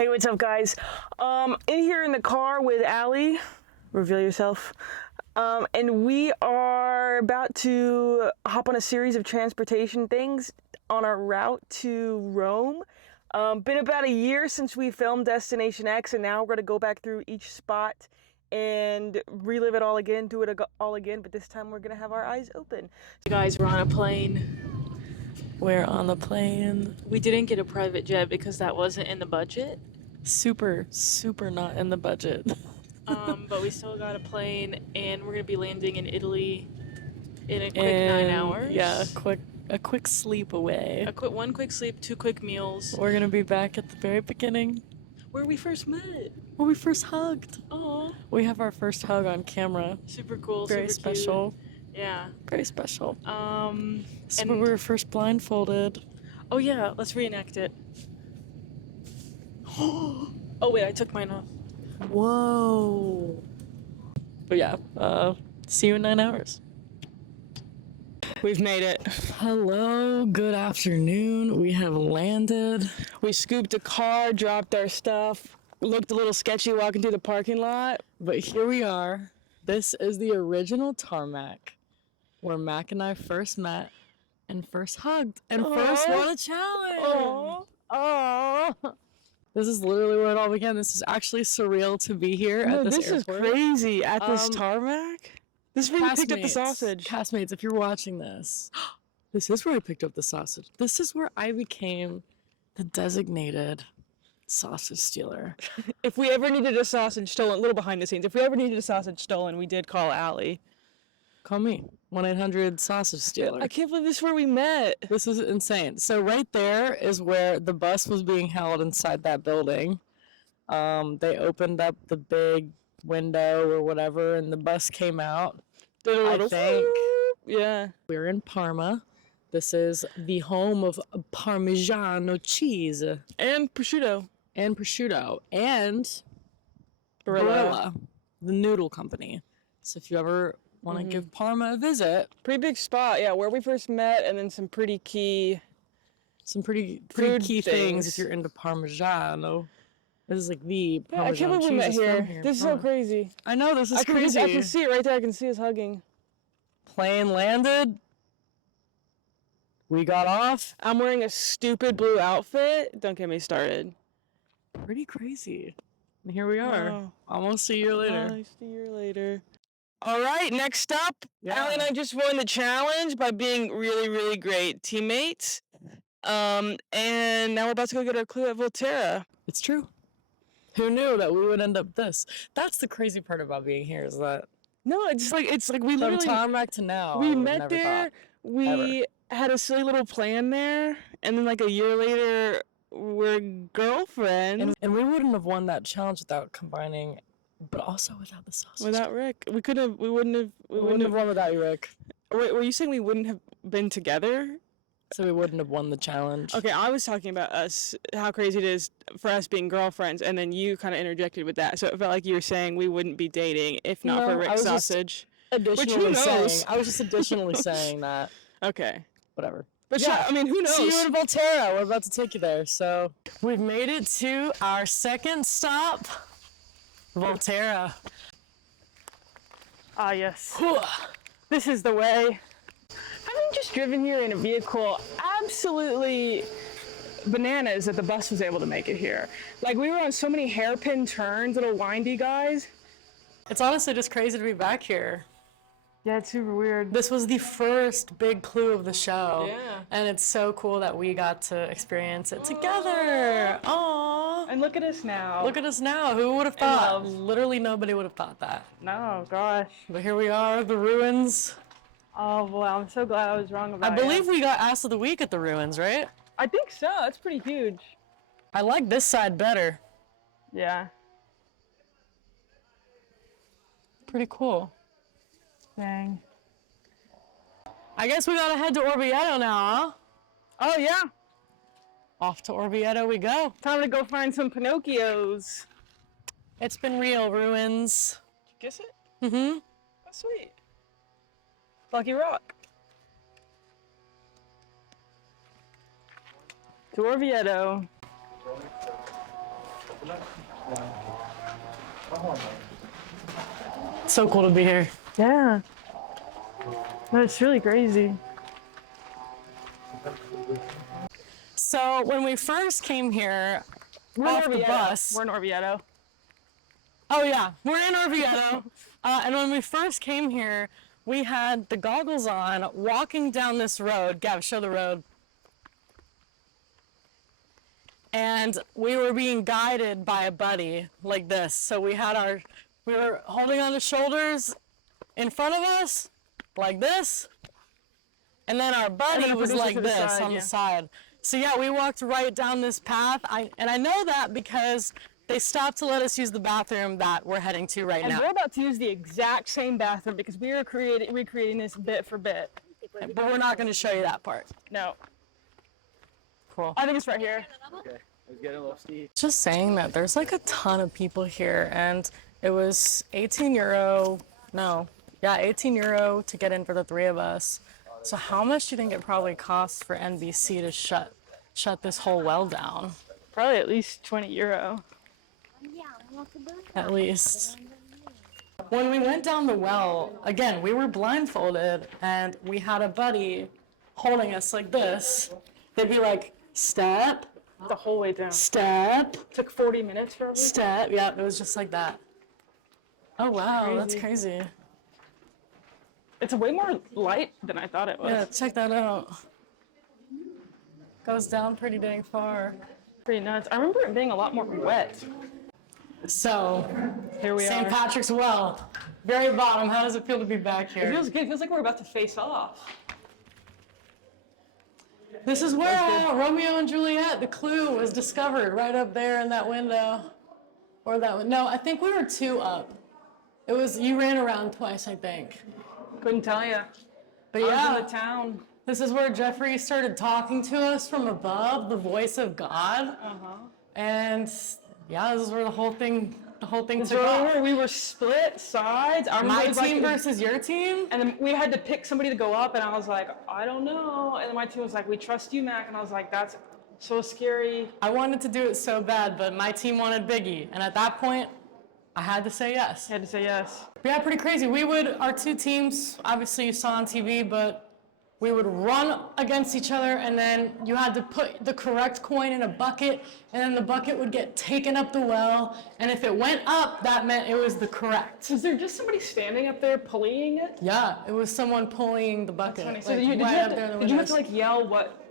Hey, what's up, guys? In here in the car with Allie. Reveal yourself. And we are about to hop on a series of transportation things on our route to Rome. Been about a year since we filmed Destination X, and now we're gonna go back through each spot and relive it all again, do it all again, but this time we're gonna have our eyes open. Hey guys, we're on a plane. We didn't get a private jet because that wasn't in the budget. Super not in the budget. But we still got a plane, and we're gonna be landing in Italy in a quick 9 hours. Yeah, a quick sleep away. One quick sleep, 2 quick meals. We're gonna be back at the very beginning. Where we first met. Where we first hugged. Oh. We have our first hug on camera. Super cool, Very super special. cute. Yeah. Very special. And we were first blindfolded. Oh yeah, let's reenact it. Oh wait, I took mine off. But yeah, see you in 9 hours. We've made it. Hello, good afternoon. We have landed. We scooped a car, dropped our stuff, looked a little sketchy walking through the parking lot. But here we are. This is the original tarmac where Mac and I first met and first hugged and first won a challenge. Oh. This is literally where it all began. This is actually surreal to be here at this airport. Castmates, if you're watching this, this is where I picked up the sausage. This is where I became the designated sausage stealer. If we ever needed a sausage stolen, a little behind the scenes, if we ever needed a sausage stolen, we did call Allie. Call me. 1-800-sausage stealer. I can't believe this is where we met. This is insane. So right there is where the bus was being held inside that building. They opened up the big window or whatever, and the bus came out. I think. Yeah. We're in Parma. This is the home of Parmigiano cheese. And prosciutto. And Barilla, the noodle company. So if you ever want to give Parma a visit. Pretty big spot, yeah, where we first met, and then some pretty key things if you're into Parmigiano. This is like the Parmesan cheese is from here. This Parma. is so crazy. I know, this is crazy. I can see it right there. I can see us hugging. Plane landed. We got off. I'm wearing a stupid blue outfit. Don't get me started. Pretty crazy. And here we are, almost a year later. All right, next up, Allie and I just won the challenge by being really, really great teammates. And now we're about to go get our clue at Volterra. It's true. Who knew that we would end up this? That's the crazy part about being here is that. No, it's like we. From tarmac to now, I would have never thought. We had a silly little plan there, and then like a year later, we're girlfriends. And we wouldn't have won that challenge without combining, but also without the sausage. We wouldn't have. We wouldn't have won without you, Rick. Wait, were you saying we wouldn't have been together? So we wouldn't have won the challenge. Okay, I was talking about us, how crazy it is for us being girlfriends, and then you kind of interjected with that. So it felt like you were saying we wouldn't be dating if not No, for I was sausage. just additionally saying. that. Okay. Whatever. But yeah. I mean, who knows? See you in Volterra. We're about to take you there. So we've made it to our second stop, Volterra. Ah, yes. This is the way. Having just driven here in a vehicle, absolutely bananas that the bus was able to make it here. Like, we were on so many hairpin turns, little windy guys. It's honestly just crazy to be back here. Yeah, it's super weird. This was the first big clue of the show. Yeah. And it's so cool that we got to experience it together. Oh. And look at us now. Look at us now. Who would have thought? In love. Literally nobody would have thought that. No, gosh. And here we are, the ruins. Oh, boy, I'm so glad I was wrong about you. I believe we got ass of the week at the ruins, right? I think so. That's pretty huge. I like this side better. Yeah. Pretty cool. Dang. We're gonna head to Orvieto now, huh? Oh, yeah. Time to go find some Pinocchios. It's been real, ruins. Did you guess it? Mm-hmm. That's sweet. Lucky Rock. To Orvieto. It's so cool to be here. Yeah. No, it's really crazy. So when we first came here, We're in Orvieto. Us. We're in Orvieto. oh yeah, we're in Orvieto, and when we first came here, we had the goggles on, walking down this road. Gav, show the road. And we were being guided by a buddy like this. So we were holding on the shoulders in front of us, like this, and then our buddy And then a was producer like to the this side, on yeah. the side. So yeah, we walked right down this path, and I know that because they stopped to let us use the bathroom that we're heading to right And now. we're about to use the exact same bathroom because we are recreating this bit for bit. But we're not going to show you that part. No. Cool. I think it's right here. Just saying that there's like a ton of people here, and it was 18 euro to get in for the 3 of us. So how much do you think it probably cost for NBC to shut this whole well down? Probably at least 20 euro. At least. When we went down the well, again, we were blindfolded, and we had a buddy holding us like this. They'd be like, stat, The whole way down. stat, Took 40 minutes probably. stat. Yeah, it was just like that. Oh wow, Crazy. that's crazy. It's way more light than I thought it was. Yeah, check that out. Goes down pretty dang far. Pretty nuts. I remember it being a lot more wet. So, Here we St. are. Patrick's Well, very bottom. How does it feel to be back It here? feels good. It feels like we're about to face off. This is where That's good. Romeo and Juliet, the clue, was discovered, right up there in that window. Or that one. No, I think we were 2 up. It was, you ran around twice, I think. Couldn't tell you. But I was in yeah, the town. This is where Jeffrey started talking to us from above, the voice of God. Uh-huh. And yeah, this is where the whole thing This is where we were. We were split sides. I remember it was like it was, versus your team? and then we had to pick somebody to go up, and I was like, I don't know. And then my team was like, we trust you, Mac. And I was like, that's so scary. I wanted to do it so bad, but my team wanted Biggy. And at that point, I had to say yes. You had to say yes. Yeah, pretty crazy. Our 2 teams, obviously you saw on TV, but we would run against each other, and then you had to put the correct coin in a bucket, and then the bucket would get taken up the well, and if it went up, that meant it was the correct. Was there just somebody standing up there pulling it? Yeah, it was someone pulling the bucket. That's funny. So did you have to like yell what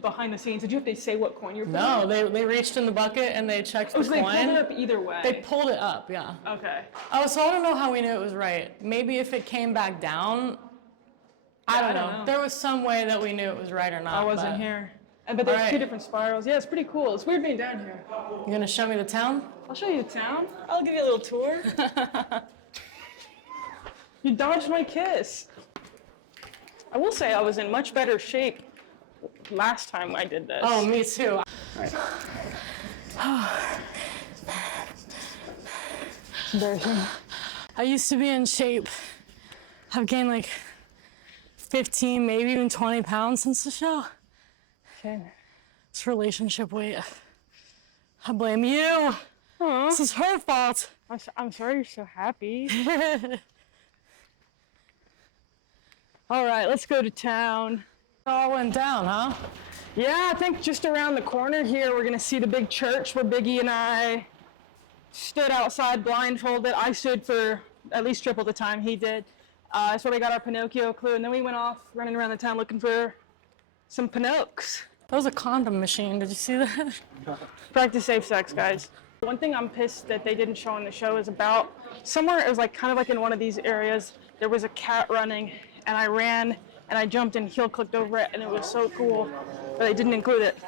behind the scenes? Did you have to say what coin you were putting in? No, they reached in the bucket and they checked. Oh, so they pulled it up either They way. pulled it up, yeah. Okay. Oh, so I don't know how we knew it was right. Maybe if it came back down. Yeah, I don't know. There was some way that we knew it was right or not. I wasn't here. But there's 2 Right. different spirals. Yeah, it's pretty cool. It's weird being down here. You gonna show me the town? I'll show you the town. I'll give you a little tour. You dodged my kiss. I will say I was in much better shape last time I did this. Oh, me too. It's embarrassing. I used to be in shape. I've gained like 15, maybe even 20 pounds since the show. Okay. Relationship with it. I blame you. Aw, This is her fault. I'm sorry you're so happy. All right, let's go to town. All went down, huh? Yeah, I think just around the corner here, we're gonna see the big church where Biggy and I stood outside blindfolded. I stood for at least triple the time he did. That's where we got our Pinocchio clue, and then we went off running around the town looking for some Pinocchios. That was a condom machine. Did you see that? Practice safe sex, guys. One thing I'm pissed that they didn't show on the show is about somewhere, it was like kind of like in one of these areas, there was a cat running, and I ran and I jumped and heel clicked over it, and it was so cool, but they didn't include it.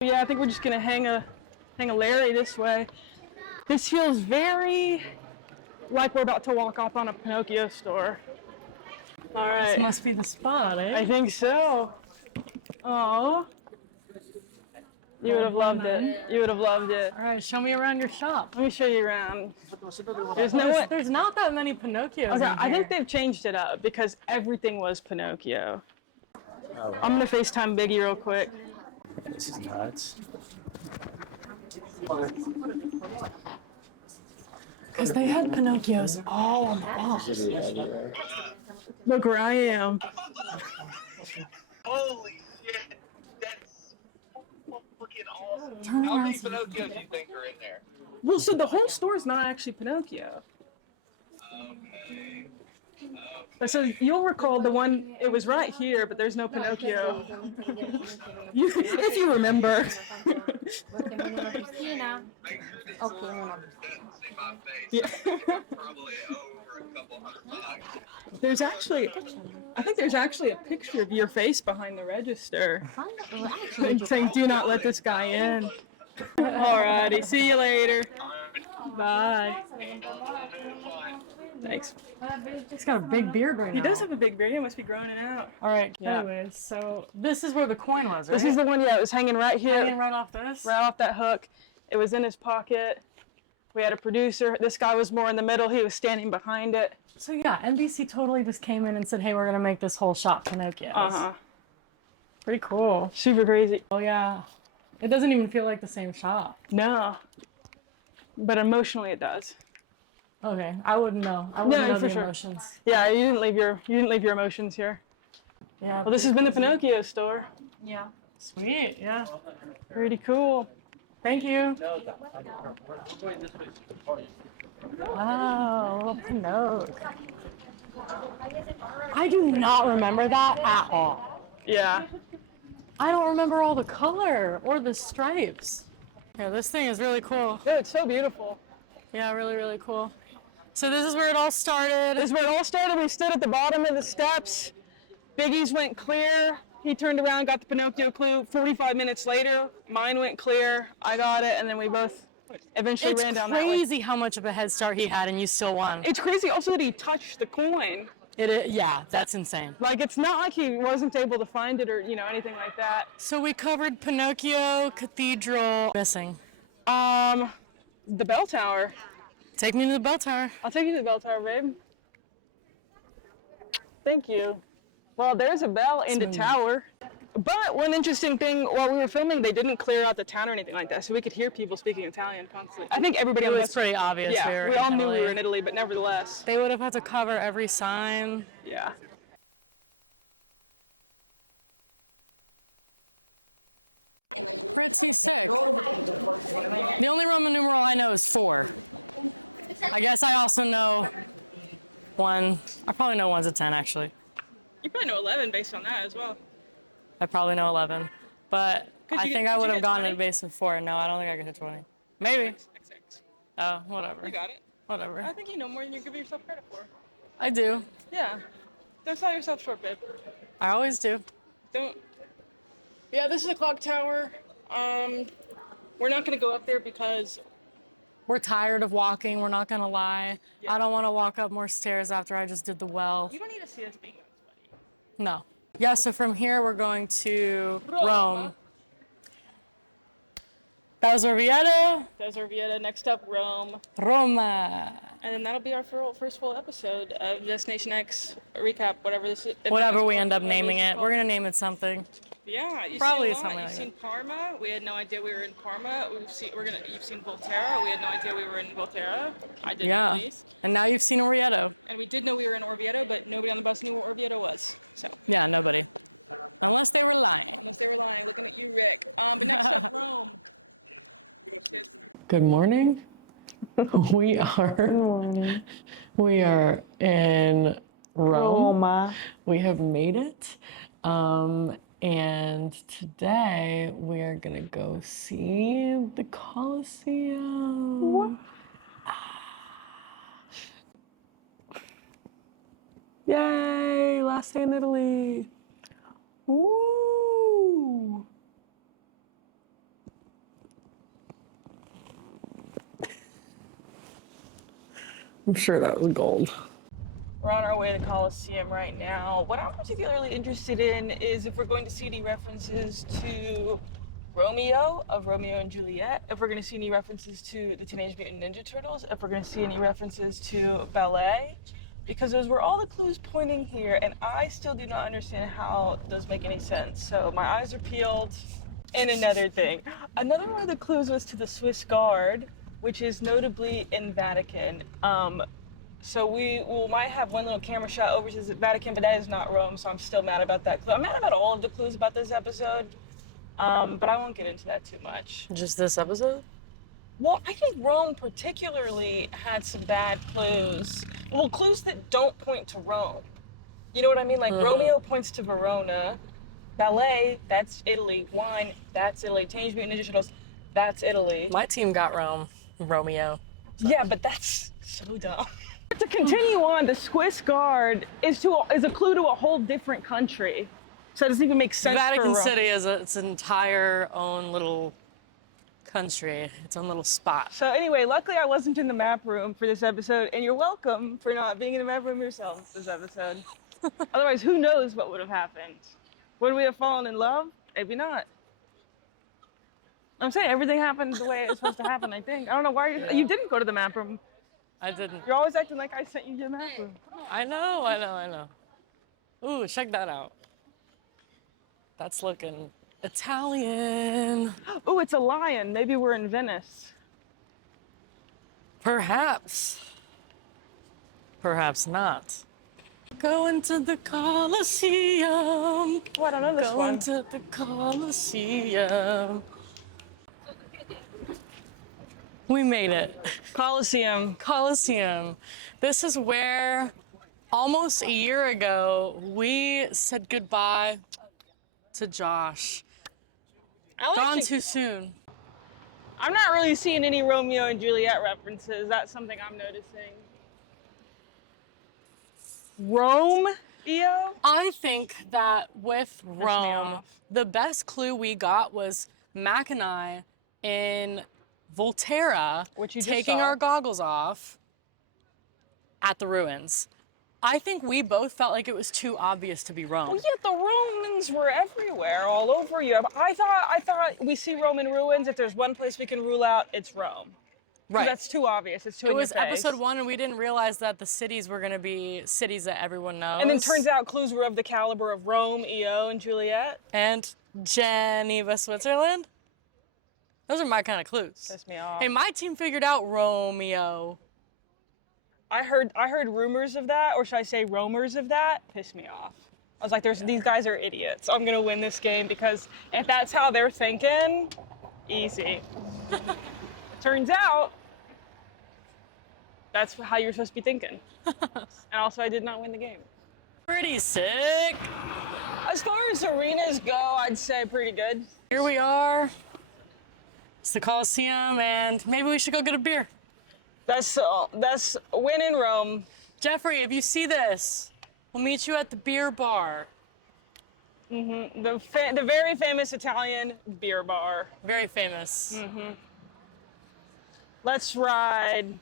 Yeah, I think we're just gonna hang a Larry this way. This feels very like we're about to walk up on a Pinocchio store. All right. This must be the spot, eh? I think so. Oh, you would have loved it. You would have loved it. All right, show me around your shop. Let me show you around. There's no one. There's not that many Pinocchios. Okay, I think they've changed it up because everything was Pinocchio. Oh, wow. I'm gonna FaceTime Biggy real quick. This is nuts. They had Pinocchio's. Look where I am. Holy shit, that's fucking awesome. How many Pinocchios you think are in there? Well, so the whole store is not actually Pinocchio. Okay. So you'll recall the one, it was right here, but there's no Pinocchio. If you remember. Hey, make sure the store owner doesn't see my face. Yeah. I think I'm probably over a couple $100. There's actually, I think there's actually a picture of your face behind the register. Saying, do not let this guy in. Alrighty, see you later. Bye. Thanks. He's got a big beard right now. He does have a big beard. He must be growing it out. All right. Yeah. Anyway, so this is where the coin was. Right? This is the one, yeah, it was hanging right here. Hanging right off this? Right off that hook. It was in his pocket. We had a producer. This guy was more in the middle. He was standing behind it. So yeah, NBC totally just came in and said, hey, we're going to make this whole shop Pinocchio's. Uh-huh. Pretty cool. Super crazy. Oh yeah. It doesn't even feel like the same shop. No. But emotionally it does. Okay, I wouldn't know. No, for sure. Yeah, you didn't leave your emotions here. Yeah. Well, this has been the Pinocchio store. Yeah. Sweet. Yeah. Pretty cool. Thank you. I do not remember that at all. Yeah. I don't remember all the color or the stripes. This thing is really cool. Yeah, it's so beautiful. Yeah, really, really cool. So this is where it all started? This is where it all started. We stood at the bottom of the steps. Biggy's went clear. He turned around, got the Pinocchio clue. 45 minutes later, mine went clear. I got it, and then we both eventually ran down that way. It's crazy how much of a head start he had, and you still won. It's crazy also that he touched the coin. Yeah, that's insane. Like, it's not like he wasn't able to find it or, anything like that. So we covered Pinocchio, Cathedral, missing. The bell tower. Take me to the bell tower. I'll take you to the bell tower, babe. Thank you. Well, there's a bell in the tower. But one interesting thing, while we were filming, they didn't clear out the town or anything like that, so we could hear people speaking Italian constantly. I think everybody on the bus. It was pretty obvious. Yeah, we all knew we were in Italy, but nevertheless. They would have had to cover every sign. Yeah. Pretty sick. The only Roman numeral I know is 4. I guess I also know 1. I probably know 1's a 10, actually. You probably know 11 based on that as well. I probably know 11. But I think I would have gone at a base of 4. No, I don't think I could hit 20. Maybe. Oh, whatever. You got it. Whatever. I think you know more than you're giving yourself credit for. I do. Yeah. Don't sell yourself short, babe. I always do. Don't. Yeah, this is the clock tower. We're not going to go up there because we're tired of walking. We're not going to lie. Yeah. I don't want to walk up more stairs after I just did the well. You don't need to see us being sweaty. No. Yeah, so from here we're going to Rome. That was Orvieto. That was Orvieto. Next up, Rome. Roma. And then that'll be our first full episode of Destination X recap, whatever this is. Whatever we end up naming it. We're going to name it something. Yeah, you've Probably seen something You've like seen Parma. We had no idea we were in Parma. You've seen Volterra. We had no idea we were in Volterra. I didn't at least. And now you've seen Orvieto. And we did know we were in Orvieto, but nobody on the bus knew what Orvieto was. So. Yeah, nobody. Unless they were lying. Unless they were lying. Looking at you, Rick. But next up, Rome. Good morning. We are. Good morning. We are in Roma. We have made it. And today we're gonna go see the Coliseum. What? Yay! Last day in Italy. Ooh. I'm sure that was gold. We're on our way to Coliseum right now. What I'm particularly interested in is if we're going to see any references to Romeo of Romeo and Juliet, if we're going to see any references to the Teenage Mutant Ninja Turtles, if we're going to see any references to ballet, because those were all the clues pointing here, and I still do not understand how those make any sense. So my eyes are peeled. And another thing. Another one of the clues was to the Swiss Guard, which is notably in Vatican. So we might have one little camera shot over to the Vatican, but that is not Rome, so I'm still mad about that clue. I'm mad about all of the clues about this episode, but I won't get into that too much. Just this episode? Well, I think Rome particularly had some bad clues. Well, clues that don't point to Rome. You know what I mean? Like Romeo points to Verona. Ballet, that's Italy. Wine, that's Italy. Teenage Mutant Ninja Turtles, that's Italy. My team got Romeo. Yeah, but that's so dumb. To continue on, the Swiss Guard is a clue to a whole different country. So it doesn't even make sense for Rome. Vatican City is its entire own little country. It's a little spot. So anyway, luckily I wasn't in the map room for this episode, and you're welcome for not being in the map room yourself this episode. Otherwise, who knows what would have happened? Would we have fallen in love? Maybe not. I'm saying everything happened the way it was supposed to happen, I think. I don't know why you didn't go to the map room. I didn't. You're always acting like I sent you to the map room. I know. Ooh, check that out. That's looking Italian. Oh, it's a lion. Maybe we're in Venice. Perhaps. Perhaps not. Going to the Coliseum. Oh, I don't know this one. To the Coliseum. We made it. Coliseum. Coliseum. This is where almost a year ago we said goodbye to Josh. Gone too soon. I'm not really seeing any Romeo and Juliet references. That's something I'm noticing. Rome, EO? I think that with Pissed me Rome, off. the best clue we got was Mac and I in Volterra, Which you just taking saw. our goggles off at the ruins. I think we both felt like it was too obvious to be Rome. Well, yeah, the Romans were everywhere, all over Europe. I thought we see Roman ruins. If there's one place we can rule out, it's Rome. Because that's too obvious. It's too in your face. Episode 1, and we didn't realize that the cities were going to be cities that everyone knows. And then turns out clues were of the caliber of Rome, EO, and Juliet. And Geneva, Switzerland. Those are my kind of clues. Pissed me off. Hey, my team figured out Romeo. I heard rumors of that, or should I say romers of that, pissed me off. I was like, these guys are idiots. I'm gonna win this game because if that's how they're thinking, easy. Turns out, that's how you're supposed to be thinking. And also, I did not win the game. Pretty sick. As far as arenas go, I'd say pretty good. Here we are. It's the Coliseum, and maybe we should go get a beer. That's win in Rome. Jeffrey, if you see this, we'll meet you at the beer bar. Mm-hmm. The very famous Italian beer bar. Very famous. Mm-hmm. Let's ride.